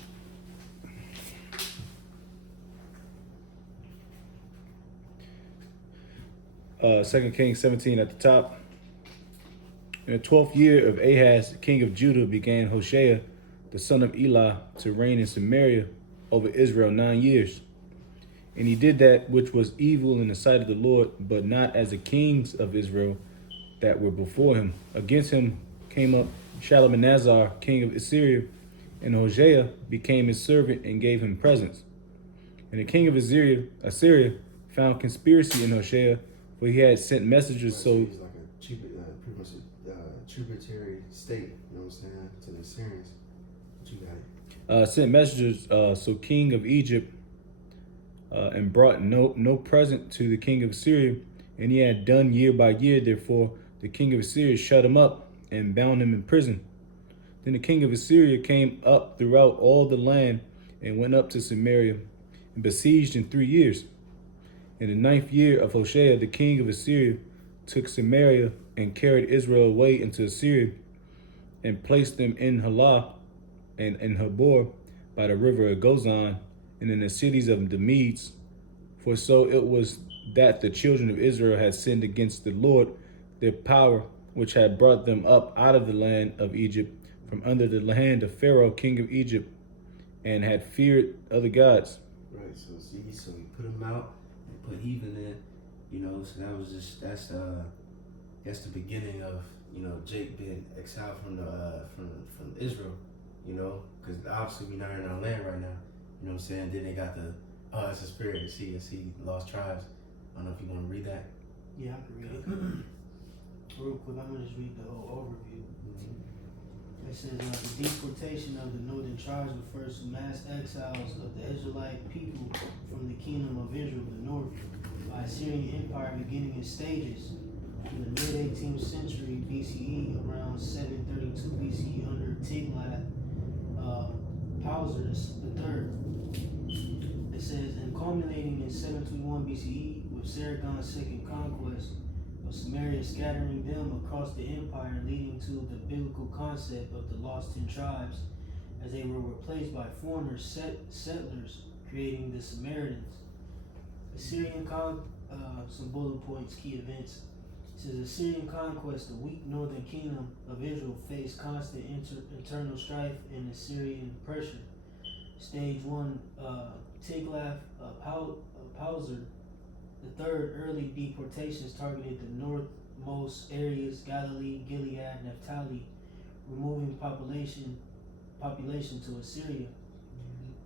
Second Kings 17 at the top. In the 12th year of Ahaz, king of Judah, began Hoshea, the son of Elah, to reign in Samaria over Israel 9 years. And he did that which was evil in the sight of the Lord, but not as the kings of Israel that were before him. Against him came up Shalmaneser, king of Assyria, and Hoshea became his servant and gave him presents. And the king of Assyria found conspiracy in Hoshea, for he had sent messengers so He's like a pretty much a tributary state, you know what I'm saying, to the Assyrians. What you got? sent messengers so king of Egypt and brought no present to the king of Assyria, and he had done year by year. Therefore the king of Assyria shut him up and bound him in prison. Then the king of Assyria came up throughout all the land and went up to Samaria and besieged in 3 years. In the 9th year of Hoshea, the king of Assyria took Samaria and carried Israel away into Assyria and placed them in Halah and in Habor by the river of Gozan and in the cities of the Medes. For so it was that the children of Israel had sinned against the Lord, their power, which had brought them up out of the land of Egypt, from under the hand of Pharaoh, king of Egypt, and had feared other gods. Right, so we put him out and put heathen in, you know, so that's the beginning of, you know, Jake being exiled from Israel, you know, because obviously we're not in our land right now, you know what I'm saying? Then they got it's a spirit, see lost tribes. I don't know if you want to read that. Yeah, I can read it. Real quick, I'm gonna just read the whole overview. It says the deportation of the northern tribes refers to mass exiles of the Israelite people from the kingdom of Israel, the north, by Assyrian Empire beginning in stages. In the mid-18th century BCE, around 732 BCE under Tiglath-Pileser III. It says, and culminating in 721 BCE with Sargon's second conquest of Samaria, scattering them across the empire, leading to the biblical concept of the lost 10 tribes, as they were replaced by foreigner settlers, creating the Samaritans. Assyrian some bullet points, key events. It says Assyrian conquest, the weak northern kingdom of Israel faced constant internal strife and Assyrian pressure. Stage 1, Tiglath-Pileser the third, early deportations targeted the northmost areas, Galilee, Gilead, Naphtali, removing population to Assyria.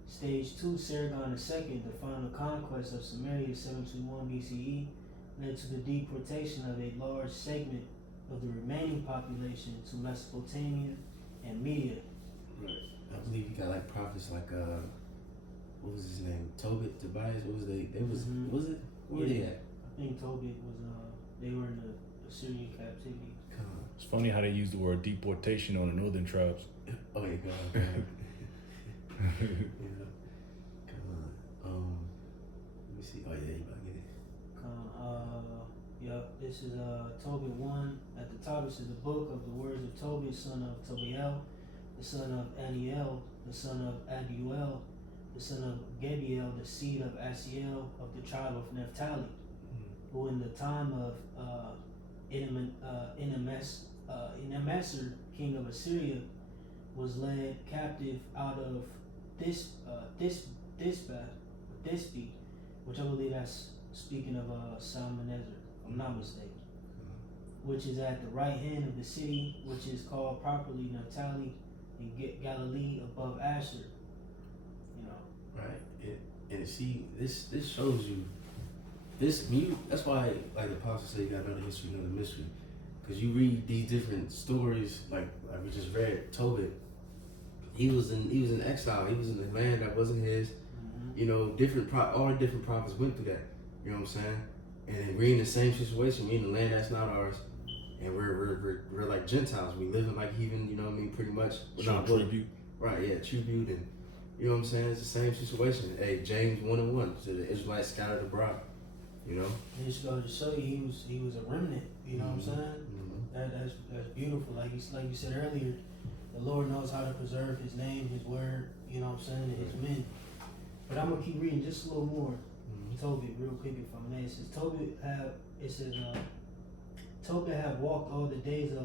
Stage 2, Sargon II, the final conquest of Samaria, 721 BCE, led to the deportation of a large segment of the remaining population to Mesopotamia and Media. Right. I believe you got like prophets like what was his name? Tobit, Tobias. What was they? They was Mhm. was it? Where Yeah. they at? I think Tobit was they were in the Assyrian captivity. Come on. It's funny how they use the word deportation on the northern tribes. Oh yeah, go on. Yeah. Come on. Let me see. Oh yeah, you about to get it. Yep, this is Tobit 1. At the top it says the book of the words of Tobit, son of Tobiel, the son of Aniel, the son of Aduel, the son of Gebiel, the seed of Asiel of the tribe of Naphtali, who in the time of Enemeser, king of Assyria, was led captive out of Thisbe, which I believe that's speaking of Salmaneser, if I'm not mistaken, which is at the right hand of the city, which is called properly Naphtali, and Galilee above Asher. You know, Right. And see, this shows you this. That's why, like the apostle said, you got to know the history, know the mystery, because you read these different stories, like we just read Tobit. He was in exile. He was in the land that wasn't his. You know, all the different prophets went through that. You know what I'm saying? And then we're in the same situation. We're in the land that's not ours, and we're like Gentiles. We living like heathen. You know what I mean? Pretty much. Show tribute. Right, yeah, tribute, and you know what I'm saying? It's the same situation. Hey, James 1:1, so the Israelites scattered abroad, you know? And it's going to show you he was a remnant, you know what I'm saying? That's beautiful. Like you said earlier, the Lord knows how to preserve his name, his word, you know what I'm saying, and his men. But I'm gonna keep reading just a little more. Tobit, real quick if I may. It says Tobit have walked all the days of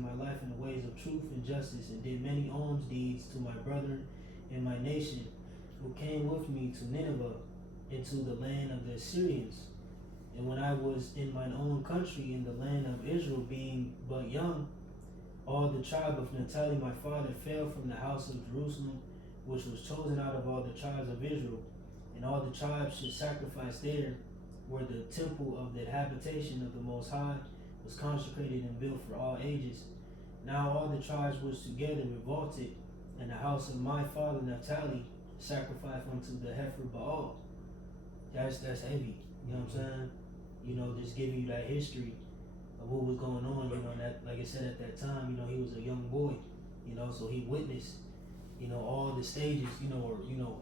my life in the ways of truth and justice, and did many alms deeds to my brethren and my nation, who came with me to Nineveh, into the land of the Assyrians. And when I was in mine own country, in the land of Israel, being but young, all the tribe of Naphtali my father fell from the house of Jerusalem, which was chosen out of all the tribes of Israel. And all the tribes should sacrifice there, where the temple of the habitation of the Most High was consecrated and built for all ages. Now all the tribes which together revolted, and the house of my father Naphtali sacrificed unto the heifer Baal. That's heavy, you know what I'm saying? You know, just giving you that history of what was going on, you know, that, like I said, at that time, you know, he was a young boy, you know, so he witnessed, you know, all the stages, you know, or, you know,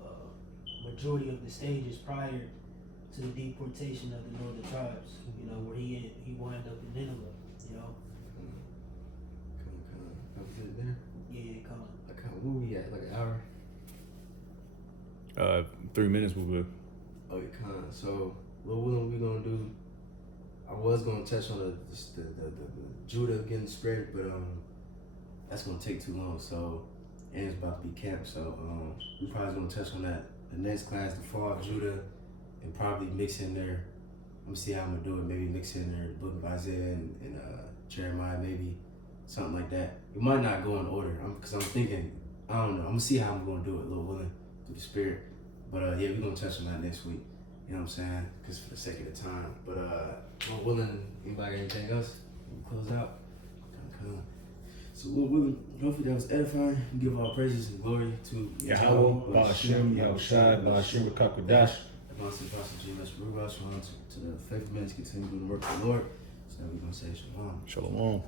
majority of the stages prior to the deportation of the northern tribes, you know, where he wound up in Nineveh, you know. Come. Was it there? Yeah, come on. Like, where we at? Like an hour? 3 minutes will be. Okay, so what we gonna do? I was gonna touch on the Judah getting spread, but that's gonna take too long. So, and it's about to be camped. So we probably gonna touch on that. The next class, the fall of Judah, and probably mix in there. Let me see how I'm gonna do it. Maybe mix in there the book of Isaiah and Jeremiah, maybe something like that. It might not go in order, because I'm thinking, I don't know. I'm gonna see how I'm gonna do it, Lord willing, through the Spirit. But yeah, we're gonna touch on that next week. You know what I'm saying? Because for the sake of the time. But Lord willing, anybody got anything else? We'll close out. Come. So Lord willing, hopefully that was edifying. We give all praises and glory to Yahweh, Ba'ashem, Yahushai, Ba'ashem, Kakodash. Apostle G. Let's to the faithful men to continue doing the work of the Lord. So that we're gonna say shalom. Shalom.